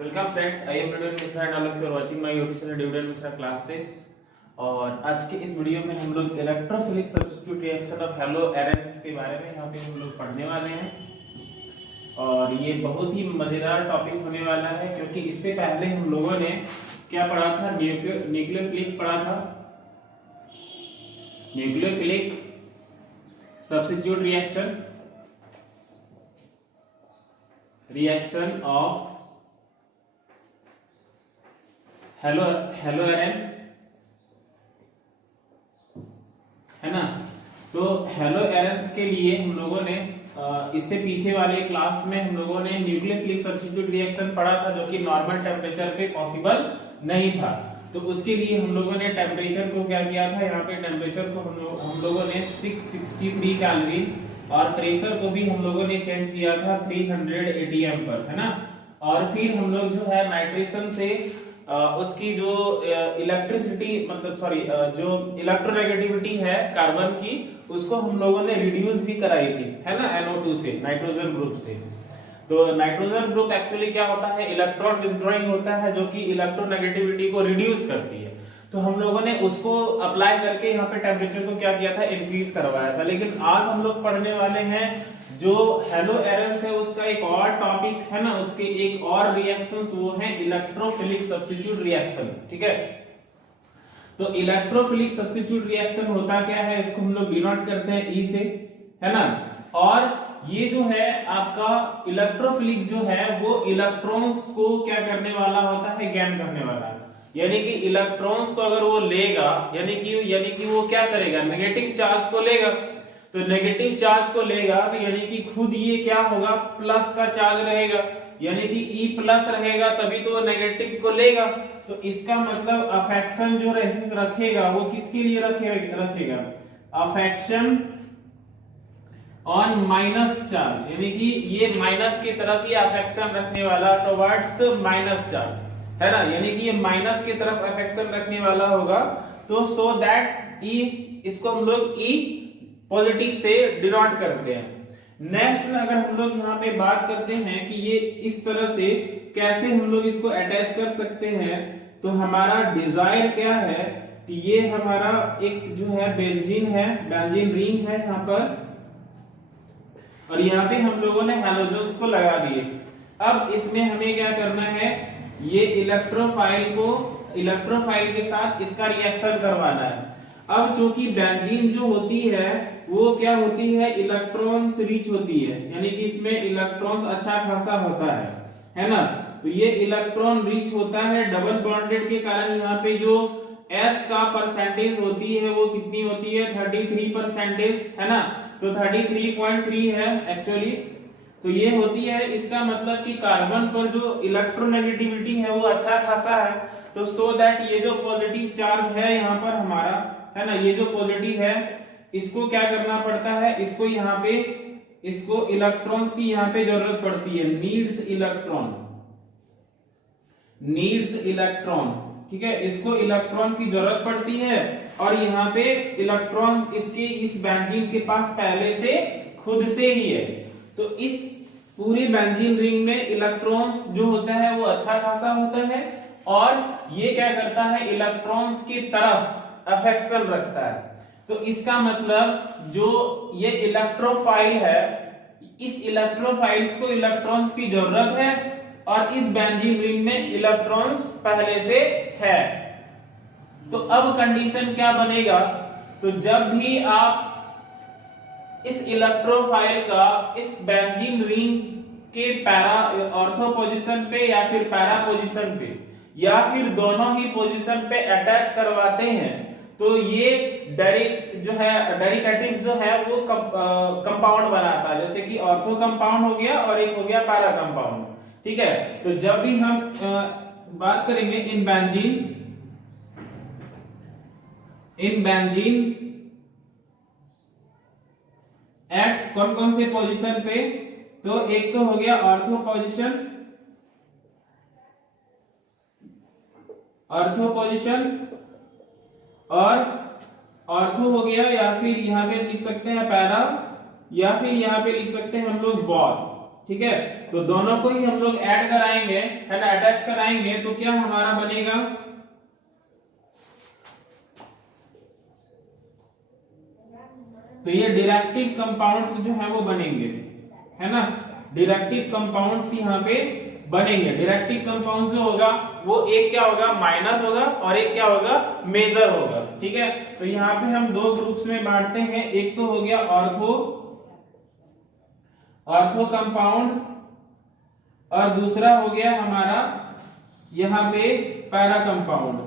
Welcome friends, I am dividend Mishra and all of you are watching my YouTube channel dividend Mishra classes. और आज के इस video में हम लोग electrophilic substitute reaction of haloarenes के बारे में यहाँ पे हम लोग पढ़ने वाले हैं। और ये बहुत ही मजेदार टॉपिक होने वाला है क्योंकि इससे पहले हम लोगों ने क्या पढ़ा था, न्यूक्लियोफिलिक पढ़ा था, nucleophilic substitute reaction of haloarene, है ना। तो हेलो एरेंस के लिए हम लोगों ने इससे पीछे वाले क्लास में हम लोगों ने न्यूक्लियोफिलिक सब्स्टिट्यूट रिएक्शन पढ़ा था जो कि नॉर्मल टेम्परेचर पे पॉसिबल नहीं था। तो उसके लिए हम लोगों ने टेम्परेचर को क्या किया था, यहाँ पे टेम्परेचर को हम लोगों ने 663 कैलोरी और प्रेशर को भी हम लोगों ने चेंज किया था 300 एटीएम पर, है ना। और फिर हम लोग जो है नाइट्रेशन से उसकी जो इलेक्ट्रिसिटी जो इलेक्ट्रोनेगेटिविटी है कार्बन की, उसको हम लोगों ने रिड्यूस भी कराई थी, है ना, NO2 से, नाइट्रोजन ग्रुप से। तो नाइट्रोजन ग्रुप एक्चुअली क्या होता है, इलेक्ट्रॉन विथड्रॉइंग होता है जो कि इलेक्ट्रोनेगेटिविटी को रिड्यूस करती है। तो हम लोगों ने उसको अप्लाई करके यहाँ पे टेम्परेचर को क्या किया था, इंक्रीज करवाया था। लेकिन आज हम लोग पढ़ने वाले हैं जो हेलो एरेंस है उसका एक और टॉपिक है ना, उसके एक और रिएक्शंस, वो है इलेक्ट्रोफिलिक सब्स्टिट्यूट रिएक्शन, ठीक है। तो इलेक्ट्रोफिलिक सब्स्टिट्यूट रिएक्शन होता क्या है, इसको हम लोग डिनोट करते हैं ई से, है ना। और ये जो है आपका इलेक्ट्रोफिलिक जो है वो इलेक्ट्रॉन्स को क्या करने वाला होता है, गेन करने वाला है। यानी कि इलेक्ट्रॉन्स को अगर वो लेगा, यानी कि वो क्या करेगा, नेगेटिव चार्ज को लेगा। तो नेगेटिव चार्ज को लेगा तो यानी कि खुद ये क्या होगा, प्लस का चार्ज रहेगा, यानी कि E प्लस रहेगा तभी तो नेगेटिव को लेगा। तो इसका मतलब अफेक्शन जो रखेगा वो किसके लिए रखेगा, अफेक्शन ऑन माइनस चार्ज, यानी कि ये माइनस की तरफ ही अफेक्शन रखने वाला, टुवर्ड्स माइनस चार्ज, है ना। यानी कि ये माइनस की तरफ अफेक्शन रखने वाला होगा। तो सो दैट E, इसको हम लोग E पॉजिटिव से डिनोट करते हैं। नेक्स्ट में अगर हम लोग यहाँ पे बात करते हैं कि ये इस तरह से कैसे हम लोग इसको अटैच कर सकते हैं, तो हमारा डिजायर क्या है कि ये हमारा एक जो है बेंजीन रिंग है यहाँ पर, और यहाँ पे हम लोगों ने हैलोजन्स को लगा दिए। अब इसमें हमें क्या करना है, ये इलेक्ट्रोफाइल के साथ इसका रिएक्शन करवाना है। अब चूंकि बेंजीन जो होती है वो क्या होती है, इलेक्ट्रॉन्स रिच होती है, यानी कि इसमें इलेक्ट्रॉन्स अच्छा खासा होता है ना। तो ये इलेक्ट्रॉन रिच होता है, डबल बॉन्डेड के कारण यहाँ पे जो S का परसेंटेज होती है वो कितनी होती है, 33%, है ना। तो 33.3 है एक्चुअली। तो ये होती है, इसका मतलब कि कार्बन पर जो इलेक्ट्रोनेगेटिविटी है वो अच्छा खासा है। तो सो दैट ये जो पॉजिटिव चार्ज है यहाँ पर हमारा, है ना, ये जो पॉजिटिव है इसको क्या करना पड़ता है, इसको यहाँ पे इसको इलेक्ट्रॉन्स की यहाँ पे जरूरत पड़ती है, नीड्स इलेक्ट्रॉन, ठीक है, इसको इलेक्ट्रॉन की जरूरत पड़ती है। और यहाँ पे इलेक्ट्रॉन इसके इस बेंजीन के पास पहले से खुद से ही है। तो इस पूरे बेंजीन रिंग में इलेक्ट्रॉन्स जो होता है वो अच्छा खासा होता है, और ये क्या करता है, इलेक्ट्रॉन्स की तरफ अफेक्शन रखता है। तो इसका मतलब जो ये इलेक्ट्रोफाइल है, इस इलेक्ट्रोफाइल्स को इलेक्ट्रॉन्स की जरूरत है, और इस बेंजीन रिंग में इलेक्ट्रॉन्स पहले से है। तो अब कंडीशन क्या बनेगा, तो जब भी आप इस इलेक्ट्रोफाइल का इस बेंजीन रिंग के ऑर्थो पोजीशन पे या फिर पैरा पोजीशन पे या फिर दोनों ही पोजीशन पे अटैच करवाते हैं, तो ये डेरिवेटिव जो है वो कंपाउंड बनाता है, जैसे कि ऑर्थो कंपाउंड हो गया और एक हो गया पैरा कंपाउंड, ठीक है। तो जब भी हम बात करेंगे इन बेंजीन एट कौन कौन से पोजीशन पे, तो एक तो हो गया ऑर्थो पोजीशन, और ऑर्थो हो गया, या फिर यहाँ पे लिख सकते हैं पैरा, या फिर यहाँ पे लिख सकते हैं हम लोग बॉथ, ठीक है। तो दोनों को ही हम लोग ऐड कराएंगे, है ना, अटैच कराएंगे, तो क्या हमारा बनेगा, तो ये डायरेक्टिव कंपाउंड्स जो है वो बनेंगे, है ना, डायरेक्टिव कंपाउंड्स यहाँ पे बनेंगे। डायरेक्टिव कंपाउंड जो होगा वो एक क्या होगा, माइनर होगा, और एक क्या होगा, मेजर होगा। ठीक है, तो यहाँ पे हम दो ग्रुप्स में बांटते हैं, एक तो हो गया ऑर्थो कंपाउंड, और दूसरा हो गया हमारा यहाँ पे पैरा कंपाउंड।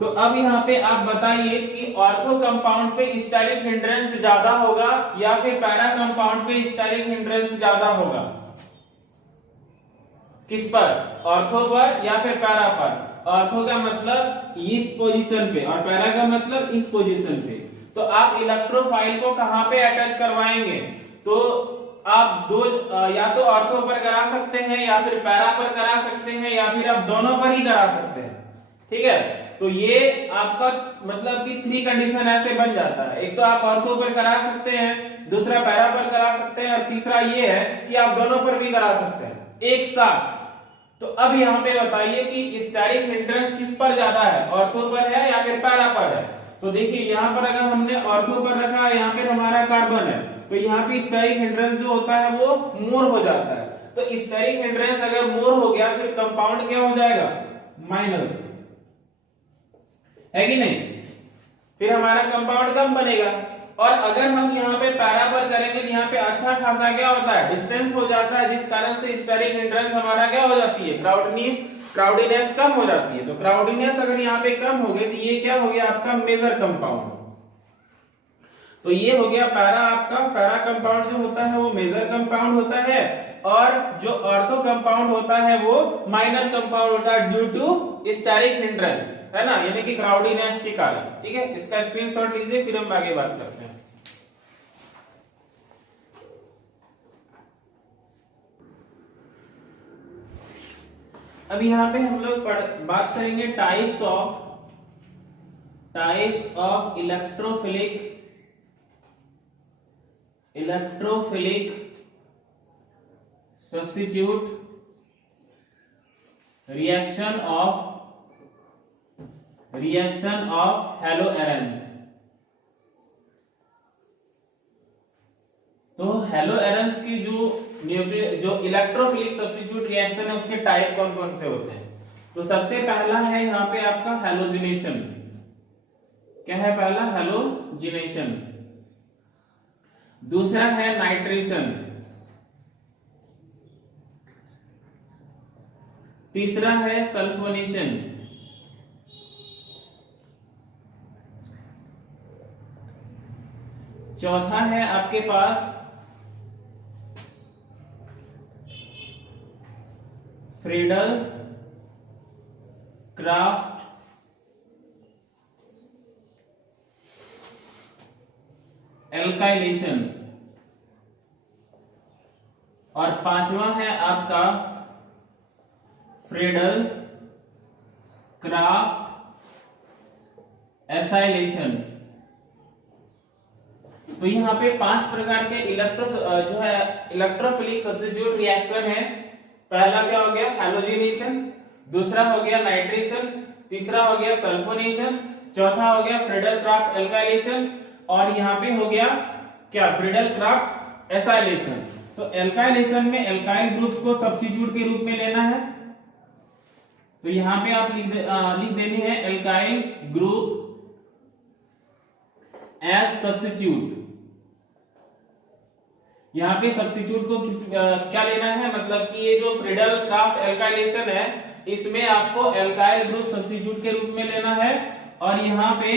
तो अब यहाँ पे आप बताइए कि ऑर्थो कंपाउंड पे स्टेरिक हिंड्रेंस ज्यादा होगा या फिर पैरा कंपाउंड पे स्टेरिक हिंड्रेंस ज्यादा होगा, किस पर, ऑर्थो पर या फिर पैरा पर। ऑर्थो का मतलब इस पोजीशन पे और पैरा का मतलब इस पोजीशन पे। तो आप इलेक्ट्रोफाइल को कहां पे अटैच करवाएंगे, तो आप दो या तो ऑर्थो पर करा सकते हैं या फिर पैरा पर करा सकते हैं या फिर आप दोनों पर ही करा सकते हैं। ठीक है, तो ये आपका मतलब कि 3 कंडीशन ऐसे बन जाता है, एक तो आप ऑर्थो पर करा सकते हैं, दूसरा पैरा पर करा सकते हैं, और तीसरा ये है कि आप दोनों पर भी करा सकते हैं एक साथ। तो अब यहाँ पे बताइए कि स्टेरिक हिंड्रेंस किस पर ज्यादा है, ऑर्थो पर है या फिर पैरा पर है। तो देखिए यहाँ पर अगर हमने ऑर्थो पर रखा है, यहाँ पे हमारा कार्बन है, तो यहाँ पे स्टेरिक हिंड्रेंस जो होता है वो मोर हो जाता है। तो स्टेरिक हिंड्रेंस अगर मोर हो गया फिर कंपाउंड क्या हो जाएगा, माइनर, है कि नहीं, फिर हमारा कंपाउंड कम बनेगा। और अगर हम यहाँ पे पैरा पर करेंगे तो यहाँ पे अच्छा खासा क्या होता है, डिस्टेंस हो जाता है, जिस कारण से स्टेरिक हिंड्रेंस हमारा क्या हो जाती है, क्राउडीनेस कम हो जाती है। तो क्राउडीनेस अगर यहाँ पे कम हो गई तो ये क्या हो गया आपका मेजर कंपाउंड। तो ये हो गया पैरा, आपका पैरा कंपाउंड जो होता है वो मेजर कंपाउंड होता है, और जो ऑर्थो कंपाउंड होता है वो माइनर कंपाउंड होता है ड्यू टू स्टेरिक हिंड्रेंस, है ना, यानी कि क्राउडीनेस के कारण। ठीक है, इसका स्क्रीनशॉट लीजिए, फिर हम आगे बात करते हैं। अब यहाँ पे हम लोग बात करेंगे types of electrophilic substitute reaction of haloarenes. तो हेलोएरेंस की जो इलेक्ट्रोफिलिक सब्स्टिट्यूट रिएक्शन है उसके टाइप कौन कौन से होते हैं। तो सबसे पहला है यहाँ पे आपका हैलोजिनेशन। क्या है पहला, हैलोजिनेशन। दूसरा है नाइट्रेशन। तीसरा है सल्फोनेशन। चौथा है आपके पास फ्रीडल क्राफ्ट एल्काइलेशन, और पांचवा है आपका फ्रीडल क्राफ्ट एसाइलेशन। तो यहाँ पे 5 प्रकार के इलेक्ट्रोफिलिक सब्स्टिट्यूट रिएक्शन है। पहला क्या हो गया, हैलोजिनेशन। दूसरा हो गया नाइट्रेशन। तीसरा हो गया सल्फोनेशन। चौथा हो गया फ्रीडल क्राफ्ट एल्काइलेशन, और यहाँ पे हो गया क्या, फ्रीडल क्राफ्ट एसाइलेशन। तो एल्काइलेशन में एल्काइल ग्रुप को सब्स्टिट्यूट के रूप में लेना है। तो यहाँ पे आप लिख देनी है एल्काइल ग्रुप एज सब्स्टिट्यूट। यहाँ पे सब्स्टिट्यूट को क्या लेना है, मतलब कि ये जो फ्रीडल क्राफ्ट एल्काइलेशन है इसमें आपको एल्काइल ग्रुप सब्स्टिट्यूट के रूप में लेना है, और यहाँ पे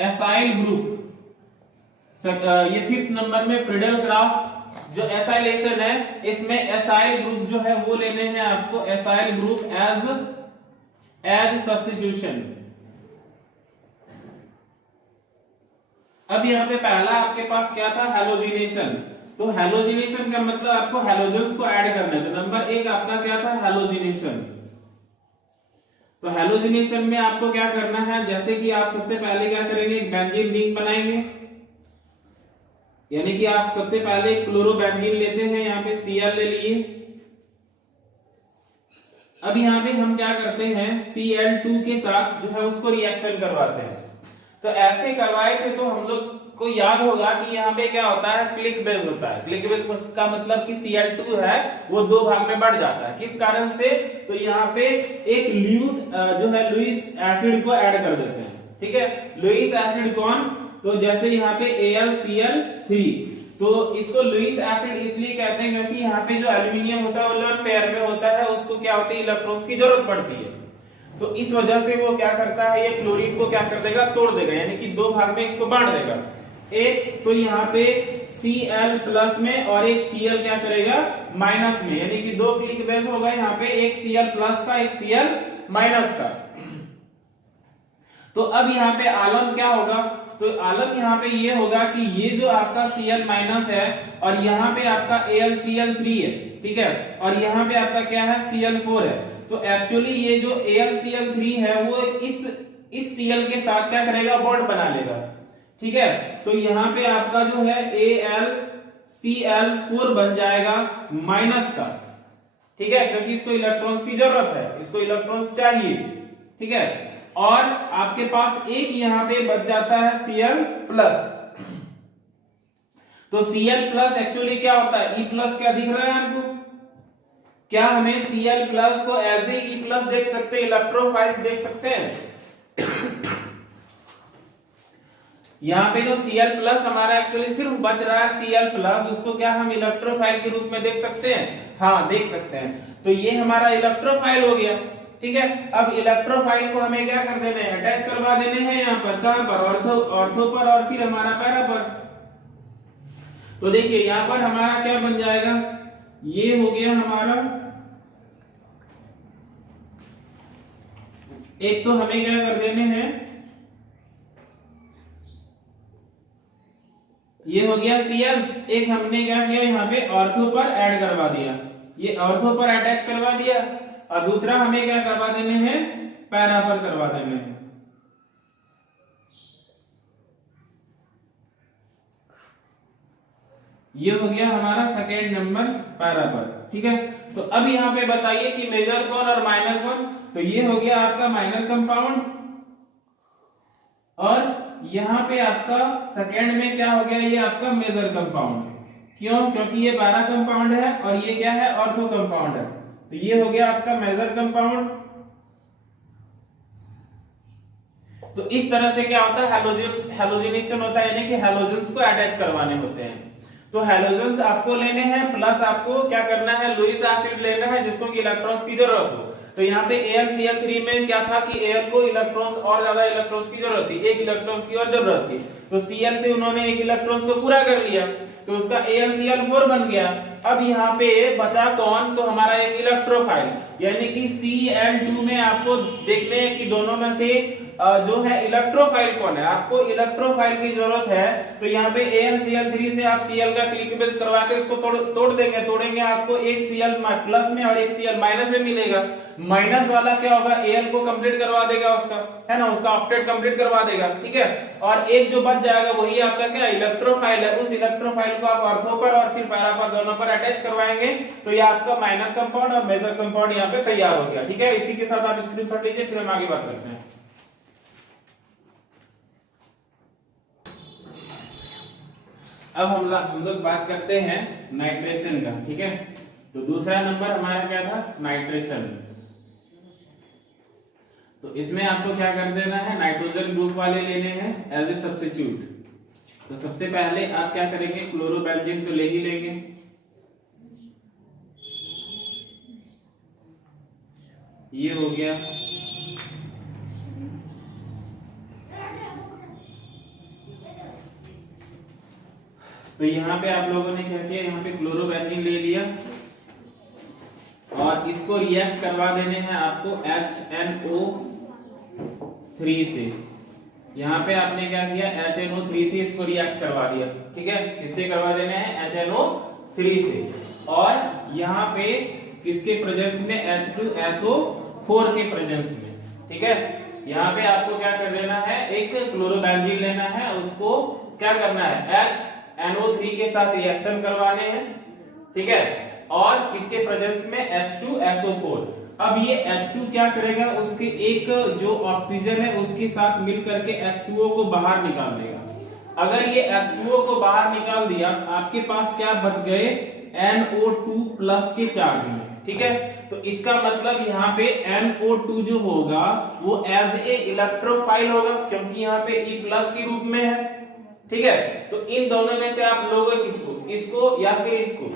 एसाइल ग्रुप, ये 5th नंबर में फ्रीडल क्राफ्ट जो एसाइलेशन है इसमें एसाइल ग्रुप जो है वो लेने हैं आपको, एसाइल ग्रुप एज सब्स्टिट्यूशन। अब यहाँ पे पहला आपके पास क्या था, हैलोजिनेशन। तो हैलोजिनेशन का मतलब आपको हैलोजन्स को ऐड करना है। तो नंबर 1 आपका क्या था, हैलोजिनेशन। तो हैलोजिनेशन में आपको क्या करना है, जैसे कि आप सबसे पहले क्या करेंगे, एक बेंजीन रिंग बनाएंगे, यानी कि आप सबसे पहले क्लोरोबेंजीन लेते हैं, यहाँ पे Cl ले लिए। अब यहाँ पे हम क्या करते हैं, Cl2 के साथ जो है उसको रिएक्शन करवाते हैं। तो ऐसे करवाए थे तो हम लोग को याद होगा कि यहाँ पे क्या होता है, क्लिक बेस होता है। क्लिक बेस का मतलब कि Cl2 है वो दो भाग में बढ़ जाता है। किस कारण से, तो यहाँ पे एक लुईस एसिड को ऐड कर देते हैं। ठीक है, लुईस एसिड कौन, तो जैसे यहाँ पे AlCl3, तो इसको लुईस एसिड इसलिए कहते हैं क्योंकि यहाँ पे जो एल्यूमिनियम होता है वो लोन पेयर में होता है, उसको क्या होती है, इलेक्ट्रॉन्स की जरूरत पड़ती है। तो इस वजह से वो क्या करता है, ये क्लोरीन को क्या कर देगा, तोड़ देगा, यानी कि दो भाग में इसको बांट देगा। एक तो यहाँ पे Cl प्लस में और एक Cl क्या करेगा, माइनस में, यानी कि दो क्लिक बेस होगा यहाँ पे, एक Cl प्लस का, एक Cl माइनस का। तो अब यहाँ पे आलम क्या होगा, तो आलम यहाँ पे ये होगा कि ये जो आपका Cl माइनस है और यहाँ पे आपका AlCl3 है, ठीक है, और यहाँ पे आपका क्या है, Cl4 है। तो एक्चुअली ये जो AlCl3 है वो इस Cl के साथ क्या करेगा, बॉन्ड बना लेगा। ठीक है, तो यहाँ पे आपका जो है AlCl4 बन जाएगा माइनस का। ठीक है, क्योंकि इसको इलेक्ट्रॉन्स की जरूरत है, इसको इलेक्ट्रॉन्स चाहिए। ठीक है, और आपके पास एक यहाँ पे बच जाता है Cl प्लस। तो Cl प्लस एक्चुअली क्या होता है, E प्लस क्या दिख रहा है आपको, क्या हमें Cl प्लस को एज ए E प्लस देख सकते हैं, इलेक्ट्रोफाइल देख सकते हैं। यहाँ पे जो Cl प्लस हमारा एक्चुअली सिर्फ बच रहा है Cl प्लस, उसको क्या हम इलेक्ट्रोफाइल के रूप में देख सकते हैं, हाँ देख सकते हैं। तो ये हमारा इलेक्ट्रोफाइल हो गया। ठीक है, अब इलेक्ट्रोफाइल को हमें क्या कर देने हैं, अटैच करवा देने हैं यहाँ पर, कहां पर, ऑर्थो पर, और फिर हमारा पैरा पर। तो देखिए यहाँ पर हमारा क्या बन जाएगा, ये हो गया हमारा, एक तो हमें क्या कर देने हैं, ये हो गया Cl, एक हमने क्या किया यहाँ पे ऑर्थो पर ऐड करवा दिया, ये ऑर्थो पर अटैच करवा दिया, और दूसरा हमें क्या करवा देने हैं, पैरा पर करवा देने हैं। ये हो गया हमारा सेकेंड नंबर पैरा पर। ठीक है, तो अब यहाँ पे बताइए कि मेजर कौन और माइनर कौन। तो ये हो गया आपका माइनर कंपाउंड, और यहाँ पे आपका सेकेंड में क्या हो गया, ये आपका मेजर कंपाउंड। क्यों, क्योंकि ये पैरा कंपाउंड है और ये क्या है, ऑर्थो कंपाउंड है। तो ये हो गया आपका मेजर कंपाउंड। तो इस तरह से क्या होता है, हैलोजनेशन होता है, यानी कि हैलोजेंस को अटैच करवाने होते हैं। तो हैलोजेंस आपको लेने हैं, प्लस आपको क्या करना है, लुईस एसिड लेना है जिसको कि इलेक्ट्रॉन्स की जरूरत हो। तो यहाँ पे AlCl3 में क्या था कि Al को इलेक्ट्रॉन्स और ज्यादा इलेक्ट्रॉन्स की जरूरत थी, एक इलेक्ट्रॉन्स की और जरूरत थी। तो Cl से उन्होंने एक इलेक्ट्रॉन्स को पूरा कर लिया, तो उसका AlCl4 बन गया। अब यहाँ पे बचा कौन, तो हमारा एक इलेक्ट्रोफाइल, यानी कि Cl2 में आपको देखने हैं कि दोनों में से जो है इलेक्ट्रोफाइल कौन है, आपको इलेक्ट्रोफाइल की जरूरत है। तो यहाँ पे AlCl3 से आप Cl का क्लिक बेस करवा के इसको तोड़ देंगे, आपको एक Cl प्लस में और एक Cl माइनस में मिलेगा। माइनस वाला क्या होगा, Al को कंप्लीट करवा देगा उसका, है ना, उसका ऑक्टेट कंप्लीट करवा देगा। ठीक है, और एक जो बच जाएगा वही आपका क्या, इलेक्ट्रोफाइल है। उस इलेक्ट्रोफाइल को आप ऑर्थो पर और फिर पैरा पर दोनों पर अटैच करवाएंगे, तो ये आपका माइनर कंपाउंड और मेजर कंपाउंड यहाँ पे तैयार हो गया। ठीक है, इसी के साथ आप स्क्रीनशॉट लीजिए, फिर हम आगे बात करते हैं। अब हम लोग बात करते हैं नाइट्रेशन का। ठीक है, तो दूसरा नंबर हमारा क्या था, नाइट्रेशन। तो इसमें आपको क्या कर देना है, नाइट्रोजन ग्रुप वाले लेने हैं एज ए सब्स्टिट्यूट। तो सबसे पहले आप क्या करेंगे, क्लोरोबेंजीन तो ले ही लेंगे। ये हो गया, तो यहाँ पे आप लोगों ने क्या किया, यहाँ पे क्लोरोबेंजीन ले लिया और इसको रिएक्ट करवा देने हैं आपको HNO3 से। यहाँ पे आपने क्या किया, HNO3 से इसको रिएक्ट करवा दिया। ठीक है, किससे करवा देने हैं, HNO3 से, और यहाँ पे किसके प्रेजेंस में, H2SO4 के प्रेजेंस में। ठीक है, यहाँ पे आपको क्या कर लेना है, एक क्लोरोबेंजीन लेना है, उसको क्या करना है, NO3 के साथ रिएक्शन करवाने हैं, ठीक है, और किसके प्रेजेंस में H2SO4। अब ये H2 क्या करेगा, उसके एक जो ऑक्सीजन है उसके साथ मिल करके H2O को बाहर निकाल देगा। अगर ये H2O को बाहर निकाल दिया, आपके पास क्या बच गए, NO2 प्लस के चार्ज में, ठीक है। तो इसका मतलब यहाँ पे NO2 जो होगा वो एज ए इलेक्ट्रोफाइल होगा, क्योंकि यहाँ पे E प्लस के रूप में है, ठीक है। तो इन दोनों में से आप लोगे किसको, इसको या फिर इसको।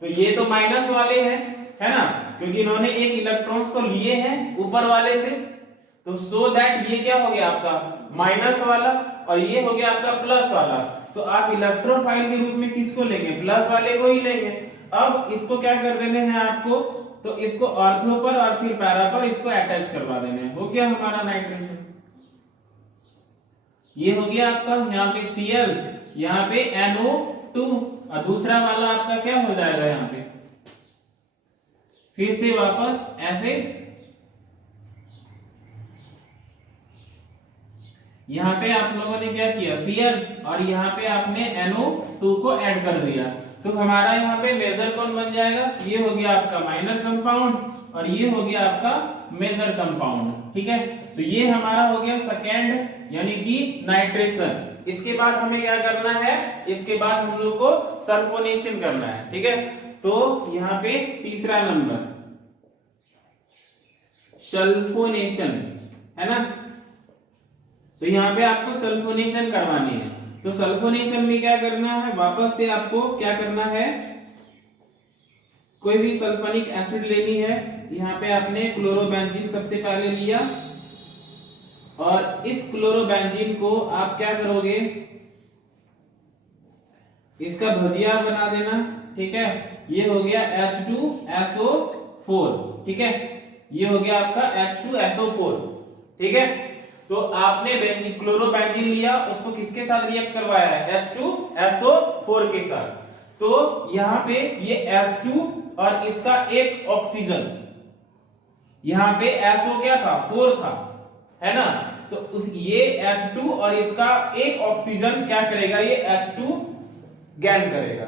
तो ये तो माइनस वाले हैं, है ना, क्योंकि इन्होंने एक इलेक्ट्रॉन्स को लिए हैं ऊपर वाले से, तो सो दैट ये क्या हो गया आपका माइनस वाला और ये हो गया आपका प्लस वाला। तो आप इलेक्ट्रोफाइल के रूप में किसको लेंगे, प्लस वाले को ही लेंगे। अब इसको क्या कर देने हैं आपको, तो इसको ऑर्थो पर और फिर पैरा पर इसको अटैच करवा देने हैं। हो गया हमारा नाइट्रेशन, ये हो गया आपका यहाँ पे Cl, यहाँ पे NO2 और दूसरा वाला आपका क्या हो जाएगा, यहाँ पे फिर से वापस ऐसे, यहाँ पे आप लोगों ने क्या किया Cl और यहाँ पे आपने NO2 को ऐड कर दिया। तो हमारा यहाँ पे मेजर कौन बन जाएगा, ये हो गया आपका माइनर कंपाउंड और ये हो गया आपका मेजर कंपाउंड, ठीक है। तो ये हमारा हो गया सेकेंड यानी कि नाइट्रेशन। इसके बाद हमें क्या करना है, इसके बाद हम लोग को सल्फोनेशन करना है, ठीक है। तो यहाँ पे तीसरा नंबर सल्फोनेशन है ना, तो यहाँ पे आपको सल्फोनेशन करवानी है। तो सल्फोनेशन में क्या करना है, वापस से आपको क्या करना है, कोई भी सल्फोनिक एसिड लेनी है। यहाँ पे आपने क्लोरोबेंजीन सबसे पहले लिया और इस क्लोरोबेंजीन को आप क्या करोगे, इसका भुजिया बना देना, ठीक है। ये हो गया H2SO4, ठीक है, ये हो गया आपका H2SO4, ठीक है। तो आपने क्लोरोबेंजीन लिया, उसको किसके साथ रिएक्ट करवाया है, H2SO4 के साथ। तो यहाँ पे ये H2 और इसका एक ऑक्सीजन, यहाँ पे SO क्या था, 4 था, है ना। तो उस ये H2 और इसका एक ऑक्सीजन क्या करेगा, ये H2 गेन करेगा।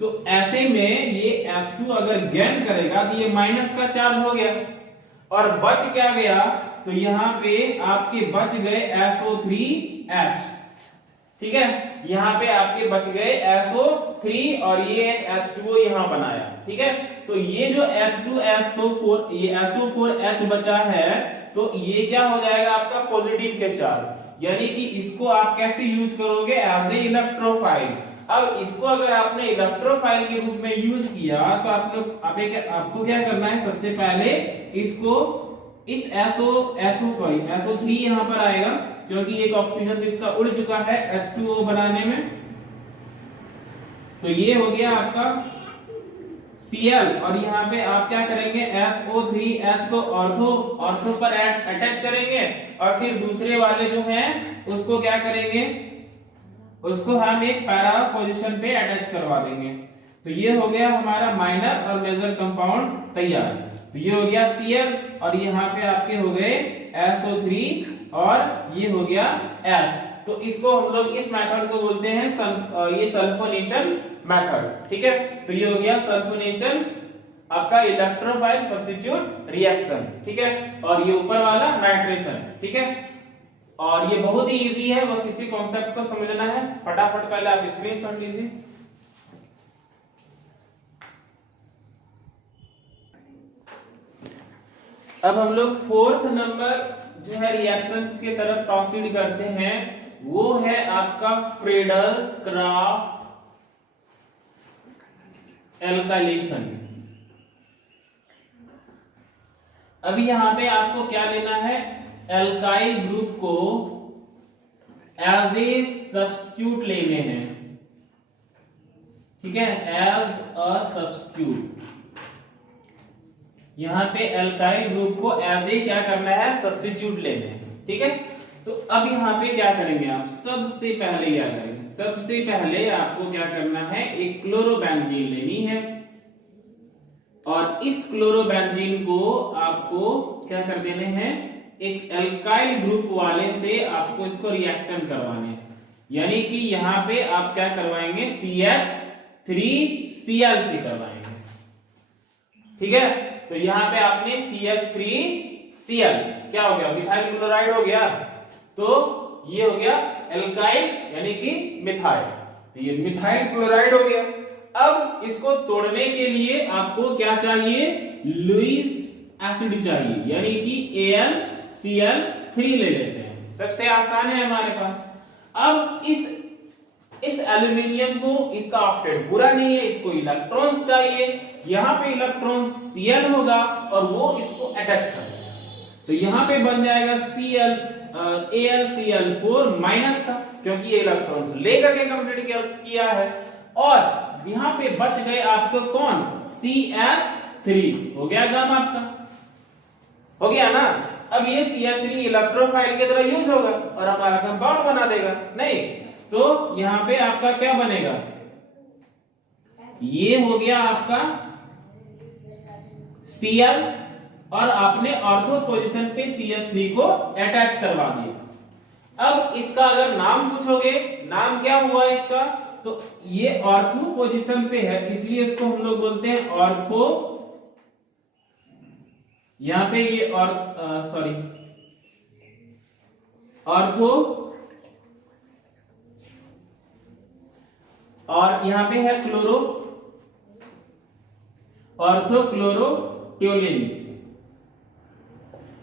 तो ऐसे में ये H2 अगर गेन करेगा तो ये माइनस का चार्ज हो गया और बच क्या गया, तो यहाँ पे आपके बच गए SO3H, ठीक है। यहाँ पे आपके बच गए SO3 और ये H2O यहाँ बनाया, ठीक है। तो ये जो H2SO4 ये SO4H बचा है, तो ये क्या हो जाएगा आपका पॉजिटिव के चार्ज, यानी कि इसको आप कैसे यूज करोगे, एज ए इलेक्ट्रोफाइल। अब इसको अगर आपने इलेक्ट्रोफाइल के रूप में यूज किया तो आपको क्या करना है, सबसे पहले इसको इस SO3 यहाँ पर आएगा, क्योंकि एक ऑक्सीजन तो इसका उड़ चुका है H2O बनाने में। तो ये हो गया आपका Cl और यहाँ पे आप क्या करेंगे, SO3H को ऑर्थो पर अटैच करेंगे और फिर दूसरे वाले जो हैं उसको क्या करेंगे, उसको हम एक पैरा पोजीशन पे अटैच करवा देंगे। तो ये हो गया हमारा माइनर और मेजर कंपाउंड तैयार। तो ये हो गया Cl और यहाँ पे आपके हो गए SO3 और ये हो गया H। तो इसको हम लोग इस मेथड को बोलते हैं ये सल्फोनेशन मेथड, ठीक है। तो ये हो गया सल्फोनेशन आपका इलेक्ट्रोफाइल सब्स्टिट्यूट रिएक्शन, ठीक है। और ये ऊपर वाला नाइट्रेशन, ठीक है। और ये बहुत ही इजी है, बस इसी कॉन्सेप्ट को समझना है। फटाफट पहले आप स्क्रीनशॉट लीजिए। अब हम लोग फोर्थ नंबर जो है रिएक्शंस के तरफ प्रोसीड करते हैं, वो है आपका फ्रेडल क्राफ्ट एल्काइलेशन। अभी यहां पे आपको क्या लेना है, एल्काइल ग्रुप को एज ए सब्स्टिट्यूट लेने हैं, ठीक है, एज अ सब्स्टिट्यूट। यहां पे एल्काइल ग्रुप को एज ए क्या करना है, सब्स्टिट्यूट लेने हैं, ठीक है। तो अब यहाँ पे क्या करेंगे आप, सबसे पहले क्या करेंगे, सबसे पहले आपको क्या करना है, एक क्लोरोबेंजीन लेनी है और इस क्लोरोबेंजीन को आपको क्या कर देने हैं, एक एल्काइल ग्रुप वाले से आपको इसको रिएक्शन करवाने हैं। यानी कि यहाँ पे आप क्या करवाएंगे, CH3Cl3 करवाएंगे। ठीक है, तो यहाँ पे आपने CH3Cl क्या हो गया, मिथाइल क्लोराइड हो गया। तो ये हो गया एल्काइल यानी कि मिथाइल, तो ये मिथाइल क्लोराइड हो गया। अब इसको तोड़ने के लिए आपको क्या चाहिए, लुईस एसिड चाहिए, यानी कि AlCl3 ले लेते हैं, सबसे आसान है हमारे पास। अब इस एल्यूमिनियम को, इसका ऑक्टेट पूरा नहीं है, इसको इलेक्ट्रॉन्स चाहिए। यहाँ पे इलेक्ट्रॉन Cl होगा और वो इसको अटैच कर देगा, तो यहाँ पे बन जाएगा AlCl4 माइनस का, क्योंकि ये इलेक्ट्रॉन्स लेकर के कंप्लीट किया है। और यहाँ पे बच गए आपको कौन, CH3 हो गया काम आपका, हो गया ना। अब ये CH3 इलेक्ट्रोफाइल की तरह यूज होगा और हमारा कंपाउंड बना देगा, नहीं तो यहाँ पे आपका क्या बनेगा, ये हो गया आपका Cl और आपने ऑर्थो पोजीशन पे CH3 को अटैच करवा दिया। अब इसका अगर नाम पूछोगे, नाम क्या हुआ इसका, तो ये ऑर्थो पोजीशन पे है, इसलिए इसको हम लोग बोलते हैं ऑर्थो। यहां पे ये ऑर्थो, और यहां पे है क्लोरो, ऑर्थोक्लोरोट्योलिन,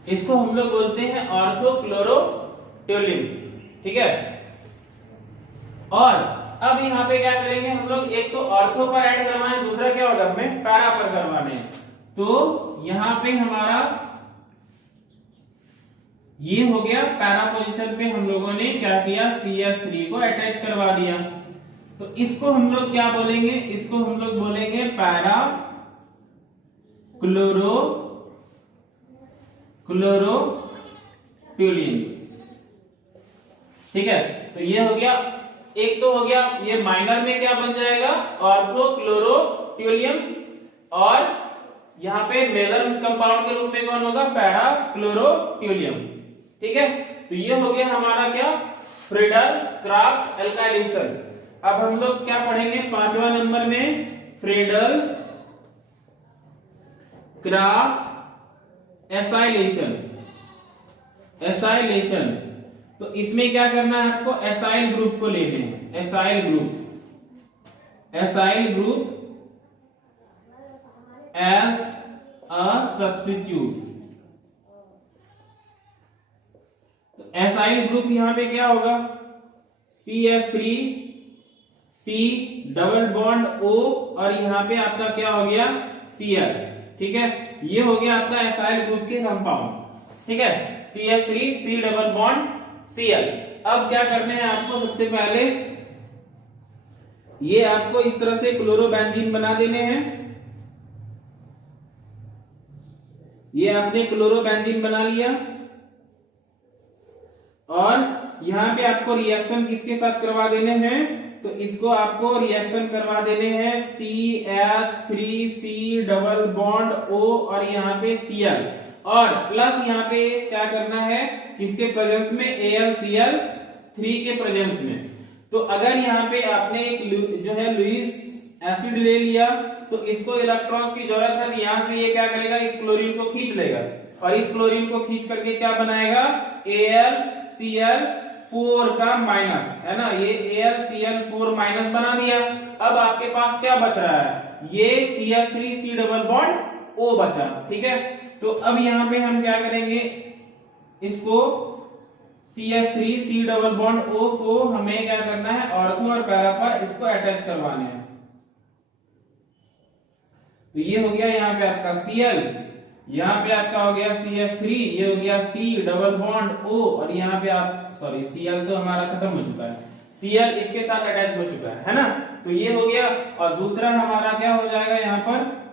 इसको हम लोग बोलते हैं ऑर्थोक्लोरोट्योलिन। ठीक है, और अब यहाँ पे क्या करेंगे हम लोग, एक तो ऑर्थो पर ऐड करवाएं, दूसरा क्या होगा, हमें पैरा पर करवाने हैं। तो यहाँ पे हमारा ये हो गया पैरा पोजीशन पे, हम लोगों ने क्या किया, CH3 को अटैच करवा दिया। तो इसको हम लोग क्या बोलेंगे, इसको हम लोग बोलेंगे पैरा क्लोरोट्योलिन। ठीक है, तो ये हो गया, एक तो हो गया, ये माइनर में क्या बन जाएगा, ऑर्थोक्लोरोट्योलियम, और यहाँ पे मेजर कंपाउंड के रूप में कौन होगा, पैरा क्लोरोट्योलियम। ठीक है, तो ये हो गया हमारा क्या, फ्रीडल क्राफ्ट एल्काइलेशन। अब हम लोग क्या पढ़ेंगे, 5वां नंबर में फ्रीडल क्राफ्ट एसाइलेशन। तो इसमें क्या करना है आपको, एसाइल ग्रुप को लेने हैं, acyl group as a substitute. तो एसाइल ग्रुप यहां पे क्या होगा, CH3C डबल बॉन्ड O, और यहां पे आपका क्या हो गया, Cl। ठीक है, ये हो गया आपका एसाइल ग्रुप के कंपाउंड। ठीक है, CH3C डबल बॉन्ड Cl। अब क्या करने हैं आपको, सबसे पहले ये आपको इस तरह से क्लोरोबेंजीन बना देने हैं। ये आपने क्लोरोबेंजीन बना लिया, और यहां पे आपको रिएक्शन किसके साथ करवा देने हैं, तो इसको आपको रिएक्शन करवा देने हैं CH3C डबल बॉन्ड O और यहाँ पे Cl, और प्लस यहाँ पे क्या करना है, किसके प्रेजेंस में, AlCl3 के प्रेजेंस में। तो अगर यहाँ पे आपने एक जो है लुईस एसिड ले लिया, तो इसको इलेक्ट्रॉन्स की जरूरत है, तो यहाँ से ये क्या करेगा, इस क्लोरीन को खींच लेगा, और इस क्लोरीन को खींच करके क्या बनाएगा, AlCl4 का माइनस, है ना, ये AlCl4 माइनस बना दिया। अब आपके पास क्या बच रहा है, ये CH3C डबल बॉन्ड O बचा। ठीक है, तो अब यहाँ पे हम क्या करेंगे, इसको CH3C डबल बॉन्ड O को हमें क्या करना है, ऑर्थो और पैरा पर इसको अटैच करवाने हैं। तो ये हो गया यहाँ पे आपका Cl, यहाँ पे आपका हो गया CH3, ये हो गया C डबल बॉन्ड O, और यहाँ पे आप Cl तो हमारा खत्म हो चुका है, Cl इसके साथ अटैच हो चुका है ना। तो ये हो गया, और दूसरा हमारा क्या हो जाएगा, यहाँ पर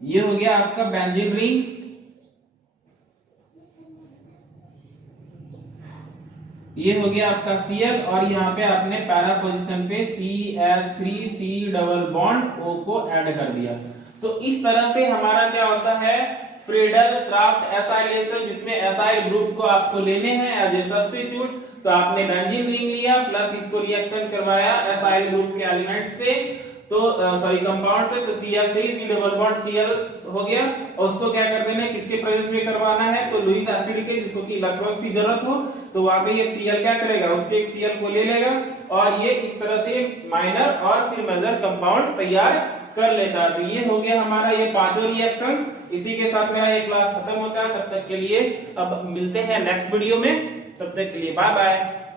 ये हो गया आपका बेंजीन रिंग। ये हो गया आपका Cl, और यहाँ पे आपने पैरा पोजीशन पे CH3C डबल बॉन्ड O को ऐड कर दिया। तो इस तरह से हमारा क्या होता है, फ्रीडल क्राफ्ट एसाइलेशन, जिसमें एसाइल ग्रुप को आपको लेने हैं एज ए सब्स्टिट्यूट। तो आपने बेंजीन रिंग लिया प्लस इसको रिएक्शन करवाया एसाइल ग्रुप के एलिमेंट से, तो सॉरी कंपाउंड से, तो CH3 C double bond Cl हो गया। और उसको क्या कर देना है, किसके प्रेजेंस में करवाना है, तो लुईस एसिड के, जिसको कि इलेक्ट्रॉन्स की जरूरत हो, तो वहां पे ये Cl क्या करेगा, उसके एक Cl को ले लेगा और ये इस तरह से माइनर और फिर मेजर कंपाउंड तैयार कर लेता है। तो ये हो गया हमारा ये पांचों रिएक्शंस। इसी के साथ मेरा ये क्लास खत्म होता है। तब तक के लिए अब मिलते हैं नेक्स्ट वीडियो में, तब तक के लिए बाय बाय।